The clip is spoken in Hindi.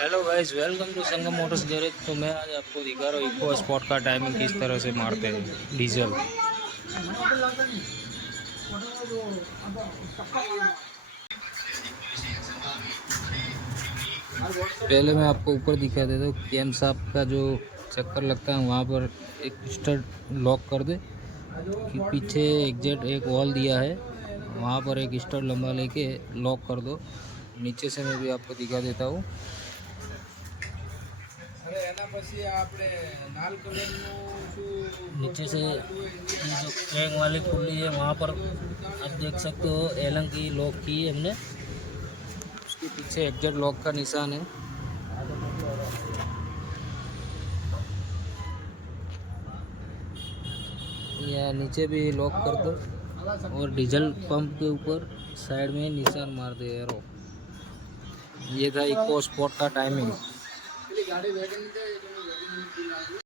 Hello guys, welcome to Sangam motors garage. तो मैं आज आपको दिखा रहा हूँ इको स्पॉट का टाइमिंग किस तरह से मारते हैं डीजल। पहले मैं आपको ऊपर दिखा देता हूँ। कैम साहब का जो चक्कर लगता है वहाँ पर एक स्टड लॉक कर दे कि पीछे एग्जैक्ट एक वॉल दिया है, वहाँ पर एक स्टड लंबा लेके लॉक कर दो। नीचे से मैं भी आपको दिखा देता हूँ। नीचे से ये जो क्रैंक वाली खुली है वहाँ पर आप देख सकते हो एलन की लॉक की है हमने। उसके पीछे एग्जैक्ट लॉक का निशान है। या नीचे भी लॉक कर दो और डीजल पंप के ऊपर साइड में निशान मार दे एरो। ये था इको स्पॉट का टाइमिंग।